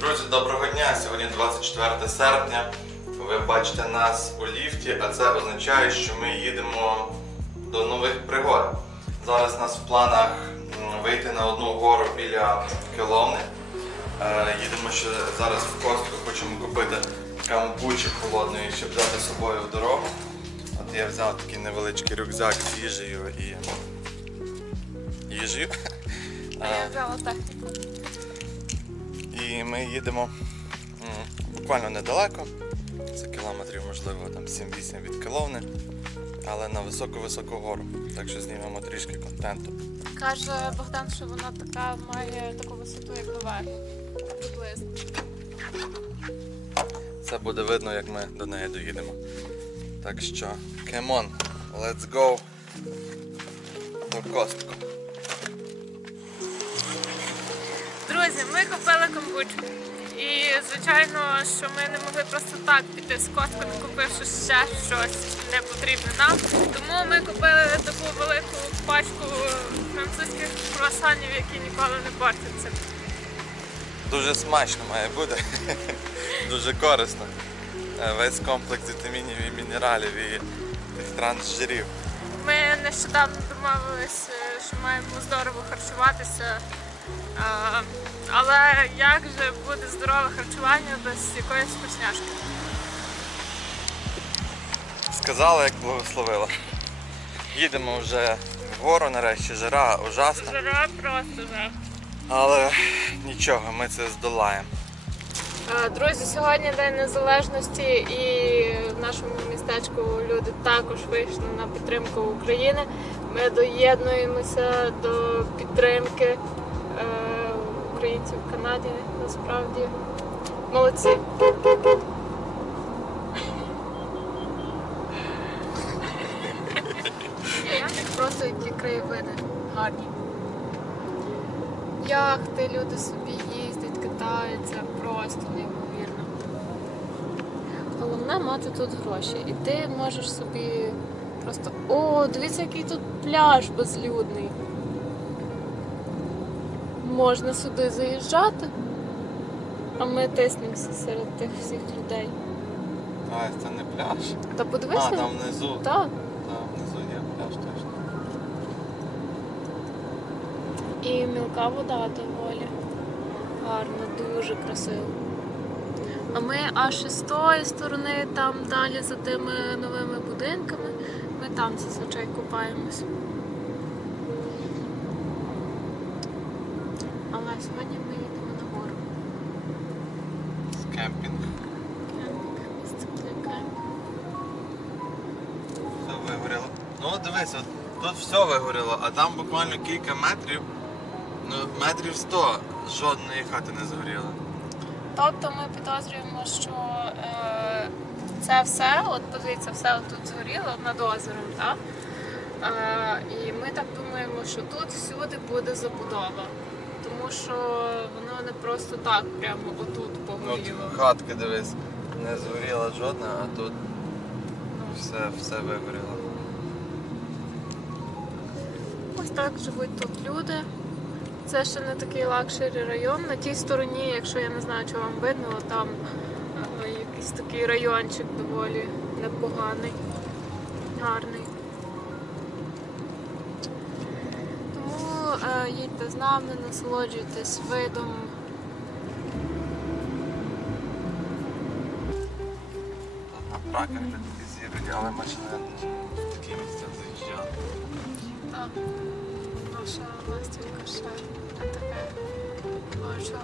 Друзі, доброго дня! Сьогодні 24 серпня. Ви бачите нас у ліфті, а це означає, що ми їдемо до нових пригод. Зараз у нас в планах вийти на одну гору біля Киловни. Е, Їдемо ще зараз в костку, хочемо купити камбучі холодної, щоб взяти з собою в дорогу. От я взяв такий невеличкий рюкзак з їжею і їжею. А я взяла техніку. І ми їдемо буквально недалеко. Це кілометрів, можливо, там 7-8 від Киловни, але на високу-високу гору. Так що знімемо трішки контенту. Каже Богдан, що вона така має таку висоту, як Баварія. Приблизно. Це буде видно, як ми до неї доїдемо. Так що, come on, let's go до костку. Друзі, ми купили камбучку. І звичайно, що ми не могли просто так піти з костку, не купивши ще щось не потрібне нам. Тому ми купили таку велику пачку французьких круасанів, які ніколи не портяться. Дуже смачно має бути. Дуже корисно. Е, Весь комплекс вітамінів і мінералів і тих трансжирів. Ми нещодавно домовилися, що маємо здорово харчуватися. Але як же буде здорове харчування без якоїсь вкусняшки? Сказала, як благословила. Їдемо вже вгору нарешті, жара ужасна, Жара просто жах. але нічого, ми це здолаємо. Друзі, сьогодні День Незалежності і в нашому містечку люди також вийшли на підтримку України. Ми доєднуємося до підтримки е, українців в Канаді. Насправді молодці. Просто які краєвиди гарні. Яхти, люди собі їздять, катаються, просто неймовірно. Головне мати тут гроші. І ти можеш собі просто. О, дивіться, який тут пляж безлюдний. Можна сюди заїжджати, а ми тиснемося серед тих всіх людей. А, це не пляж. Та подивися. А, там внизу. Так. Там внизу є пляж точно. І мілка вода доволі гарна, дуже красиво. А ми аж із тої сторони, там далі за тими новими будинками, ми там зазвичай купаємось. Але сьогодні ми їдемо на гору. Кемпінг. Кемпінг, місце для кемпінгу. Все вигоріло. Ну от дивись, от тут все вигоріло, а там буквально кілька метрів, ну метрів 100 жодної хати не згоріло. Тобто ми підозрюємо, що е, це все, от подивіться, все тут згоріло над озером, так? Е, і ми так думаємо, що тут всюди буде забудова. Тому що воно не просто так прямо отут От погоріло. хатки дивись, не згоріла жодна, а тут все, все вигоріло. Ось так живуть тут люди. Це ще не такий лакшері район. На тій стороні, якщо я не знаю, чи вам видно, там е, якийсь такий райончик доволі непоганий, гарний. Їдьте з нами, насолоджуйтесь видом. Траках люди з'їдуть, але машини в такі місця заїжджали. Так, наша ластівка ще не таке бачила.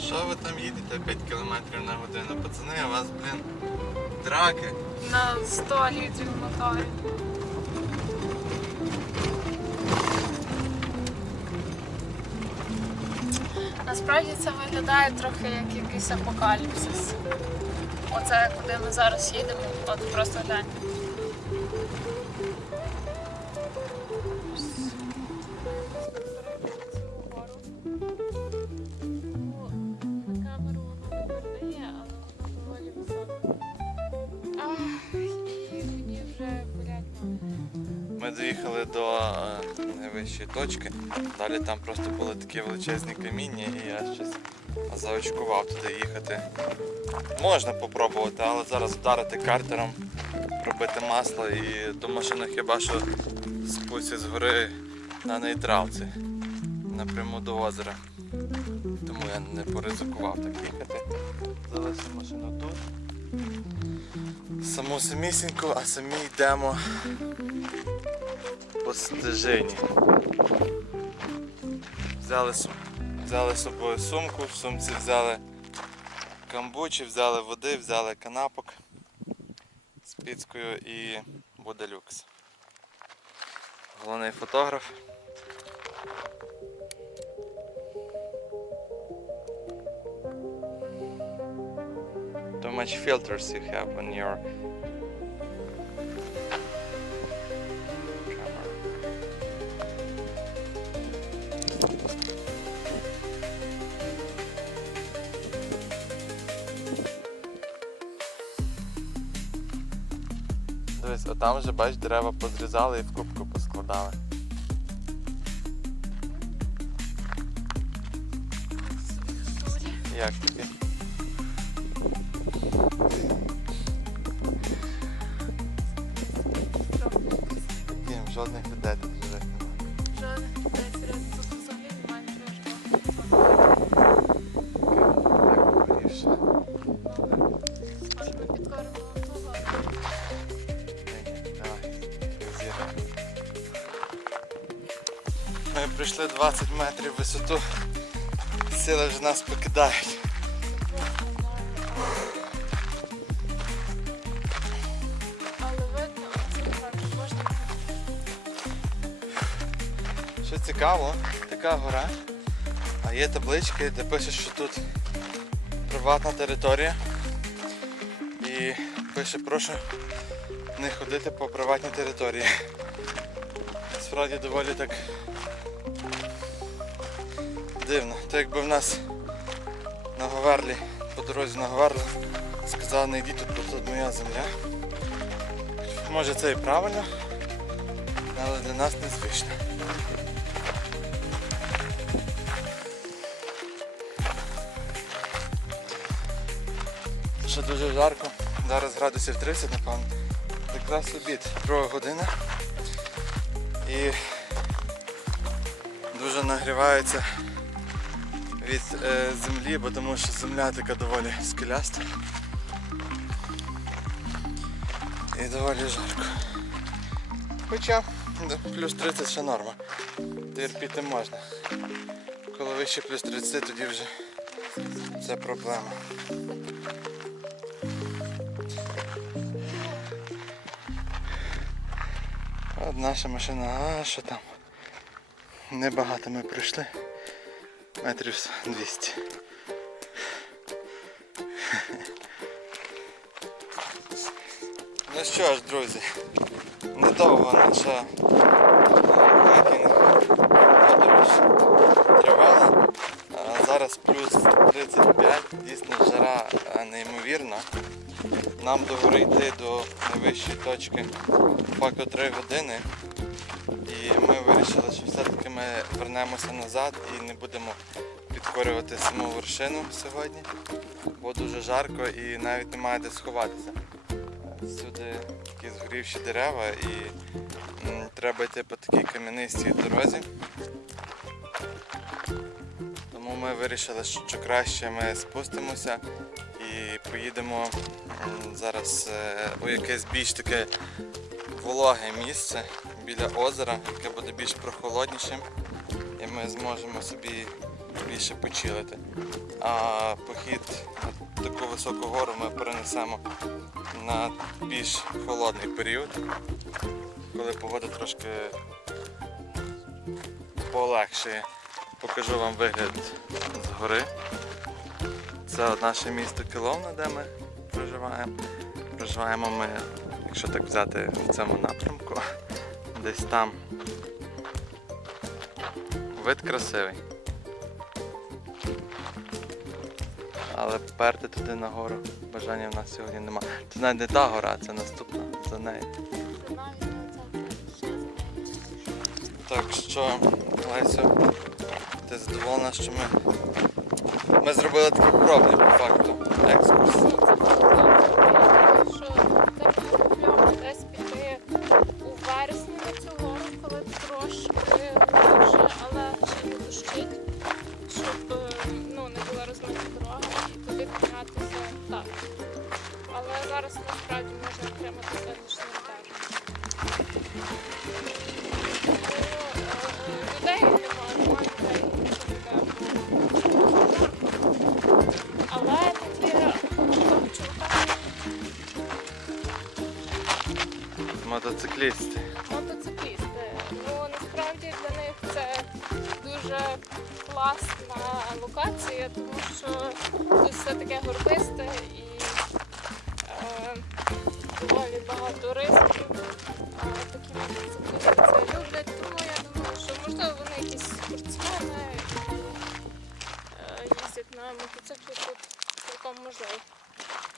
Що ви там їдете 5 км на годину? Пацани, у вас, блін, траки. На 100 літрів моторі. Насправді це виглядає трохи як якийсь апокаліпсис. Оце куди ми зараз їдемо, от просто глянь. Найвищої точки. Далі там просто були такі величезні каміння, і я щось заочкував туди їхати. Можна попробувати, але зараз вдарити картером, пробити масло і до машини хіба що спустять з гори на нейтралці напряму до озера. Тому я не поризикував так їхати. Залишив машину тут. Саму самісіньку, а самі йдемо по стежині. Взяли, взяли з собою сумку, в сумці взяли камбучі, взяли води, взяли канапок з піцкою і буде люкс. Головний фотограф. Too much filters you have on your там вже бач, дерева позрізали і в кубку поскладали. Як тобі? Жодних людей 20 метрів висоту. Сили вже нас покидають. Але видно, це можна Що цікаво, така гора, а є таблички, де пише, що тут приватна територія. І пише, прошу не ходити по приватній території. Насправді доволі так дивно. То якби в нас на Говерлі, по дорозі на Говерлі сказали, не йдіть тут, бо тут моя земля. Може це і правильно, але для нас незвично. Ще дуже жарко. Зараз градусів 30, напевно. Якраз обід, друга година. І дуже нагрівається від е, землі, бо тому що земля така доволі скеляста. І доволі жарко. Хоча плюс 30 ще норма. Терпіти можна. Коли вище плюс 30, тоді вже це проблема. От наша машина, а що там? Небагато ми пройшли. Метрів 200. Ну що ж, друзі, недовго наша хайкінг подорож тривала. Зараз плюс 35, дійсно жара неймовірна. Нам до йти до найвищої точки факту 3 години. І ми вирішили, що все-таки ми вернемося назад і не будемо підкорювати саму вершину сьогодні, бо дуже жарко і навіть немає де сховатися. Всюди такі згорівші дерева і треба йти по такій кам'янистій дорозі. Тому ми вирішили, що краще ми спустимося і поїдемо зараз е, у якесь більш таке вологе місце біля озера, яке буде більш прохолоднішим, і ми зможемо собі більше почилити. А похід на таку високу гору ми перенесемо на більш холодний період, коли погода трошки полегшає. Покажу вам вигляд з гори. Це наше місто Кіловна, де ми проживаємо. Проживаємо ми, якщо так взяти в цьому напрямку, десь там. Вид красивий. Але перти туди нагору бажання в нас сьогодні немає. Це навіть не та гора, це наступна за нею. Так що, Лесю, ти задоволена, що ми Ми зробили такий пробний по факту екскурс. Них це дуже класна локація, тому що тут все таке горбисте і е, доволі багато ризиків. Такі мотоциклісти це люблять, тому я думаю, що можливо вони якісь спортсмени і е, їздять на мотоциклі тут цілком можливо.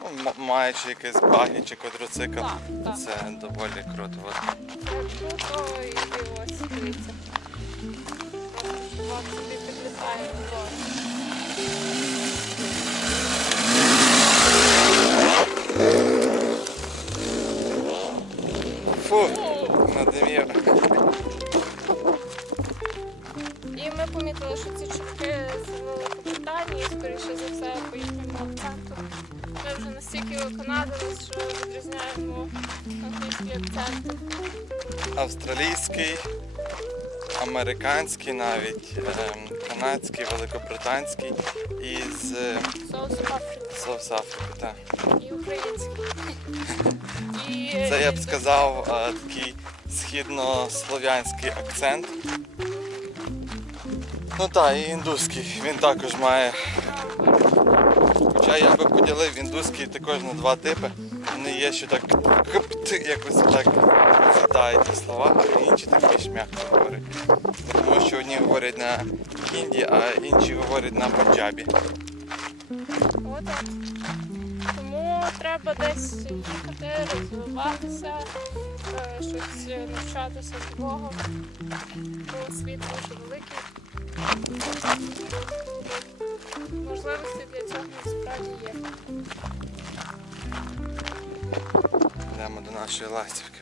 Ну, маючи якийсь баги чи квадроцикл. Так, так. Це доволі круто. Це круто і ось дивіться. Вам собі підлітає вгору. Фу, надимів. І ми помітили, що ці чутки з Великобританії, скоріше за все, по їхньому акценту. Ми вже настільки оконадились, що відрізняємо англійські акценти. Австралійський, американський навіть, ем, канадський, великобританський і з е, Соус Африки. Так. і український. Це я б сказав е, такий східнослов'янський акцент. Ну так, і індуський. Він також має. Хоча я би поділив індуський також на два типи. Вони є, що так якось так ті слова, а інші так більш м'яко говорять. Тому що одні говорять на хінді, а інші говорять на панджабі. Отак. Тому треба десь їхати, розвиватися, е, щось навчатися нового. Бо світ дуже великий. Можливості для цього насправді є. Йдемо до нашої ластівки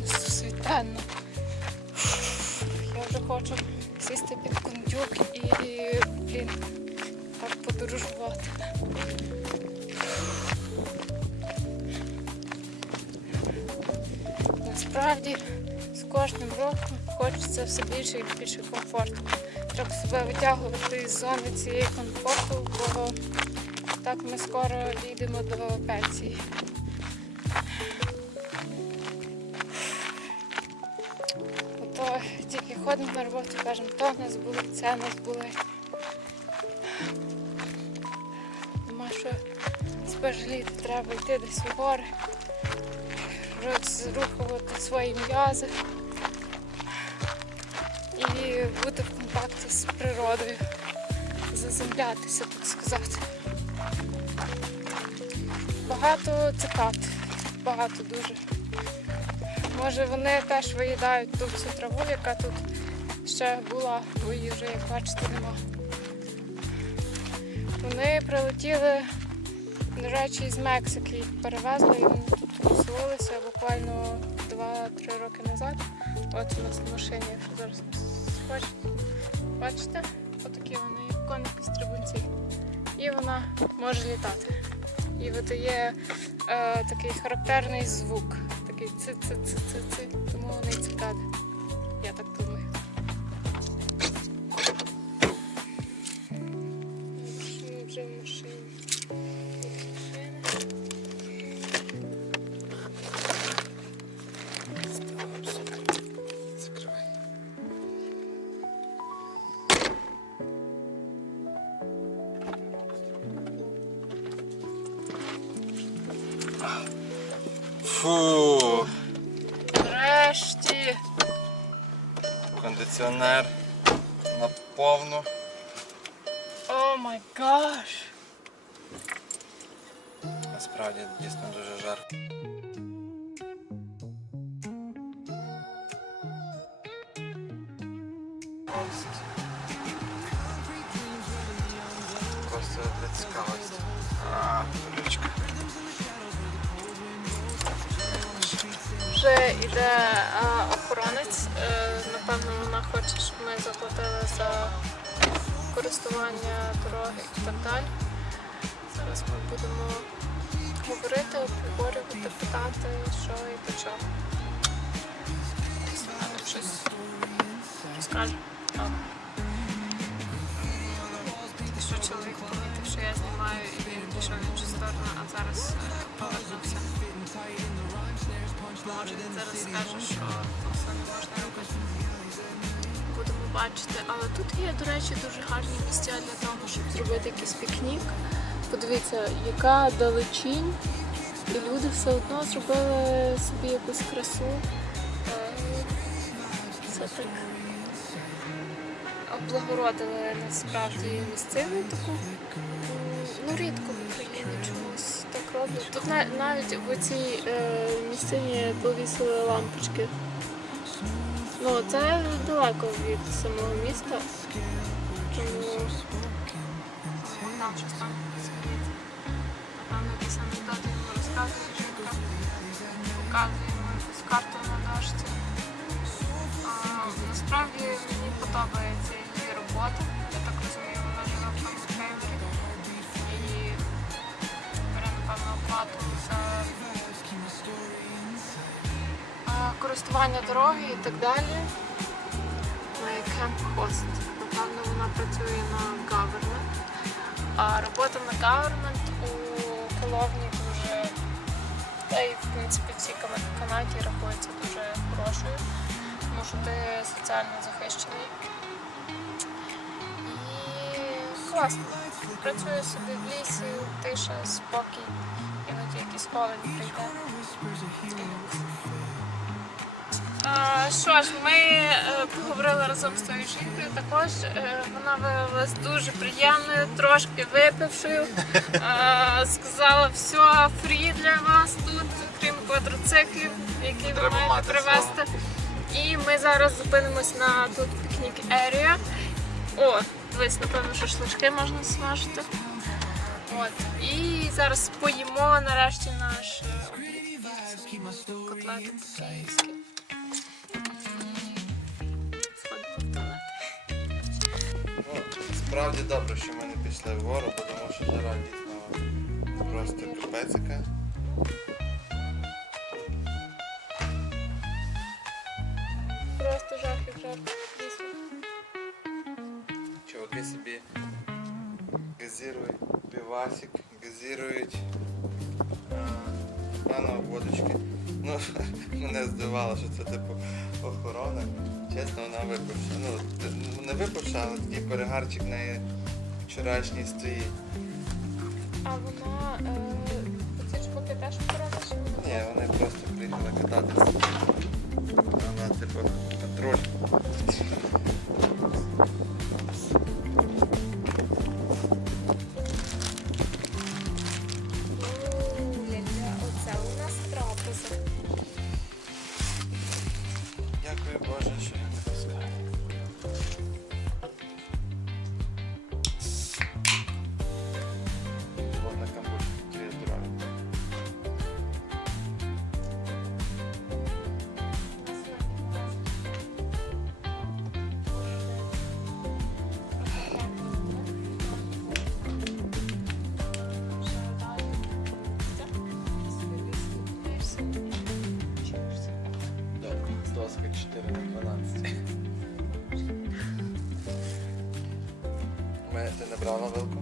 Несусвітенна. Я вже хочу сісти під кондюк і, блін, так подорожувати. Насправді з кожним роком хочеться все більше і більше комфорту. Треба себе витягувати із зони цієї комфорту, бо так ми скоро дійдемо до пенсії. Ходимо на роботу, кажемо, то нас болить, це нас болить. Нема що жаліти, треба йти десь у гори, розрухувати свої м'язи і бути в контакті з природою, заземлятися, так сказати. Багато цикад, багато дуже. Може вони теж виїдають ту всю траву, яка тут ще була, бо вже, як бачите, нема. Вони прилетіли, до речі, з Мексики їх перевезли і вони тут поселилися буквально 2-3 роки назад. От у нас на машині, якщо зараз нас схочуть. Бачите? Отакі вони, як коники стрибунці. І вона може літати. І видає е, такий характерний звук. Такий ци-ци-ци-ци-ци. Тому вони цикади. Я так думаю. Фу. Нарешті. Кондиціонер на повну. О май гаш. Насправді дійсно дуже жарко. Вже йде а, охоронець. Е, напевно, вона хоче, щоб ми заплатили за користування дороги і так далі. Зараз ми будемо говорити, обговорювати, питати, що і до чого. Вона щось розкаже. Що чоловік помітив, що я знімаю і пішов в іншу сторону, а зараз е, повернувся. Можна робити. Будемо бачити. Але тут є, до речі, дуже гарні місця для того, щоб зробити якийсь пікнік. Подивіться, яка далечінь, і люди все одно зробили собі якусь красу. Е, Це так облагородили насправді місцеву таку. Ну, рідко Тут на- навіть в цій е, місцині повісили лампочки. Ну, це далеко від самого міста. Тому розказує жінка. Показує йому карту на дошці. Насправді мені подобається її робота. А, дороги і так далі. Кемп Хост. Напевно, вона працює на government. А робота на government у Коловні дуже, та й в принципі Кана- Канаді рахується дуже хорошою, тому що ти соціально захищений. І класно. Працює собі в лісі, тиша, спокій, іноді якийсь повень прийде. Що ж, ми е, поговорили разом з тою жінкою. Також е, вона виявилась дуже приємною, трошки випившою. Е, Сказала, все фрі для вас тут, крім квадроциклів, які ви Треба маєте привезти. І ми зараз зупинимось на тут пікнік ерія. О, дивись, напевно, шашлички можна смажити. От. І зараз поїмо нарешті наш е, обід. Справді добре, що ми не пішли вгору, тому що жара дійсно просто капецика. Просто жахів жарко дійсно. Чуваки собі газирують пивасик, газирують а, пана водочки. Ну, мене здивувало, що це типу охорона. Чесно, вона випивша. Ну, не випивша, але такий перегарчик в неї вчорашній стоїть. А вона е, ці чуваки теж охорона ні? Ні, вони просто приїхали кататися. Вона типу патруль. Ми, ти не брала вилку?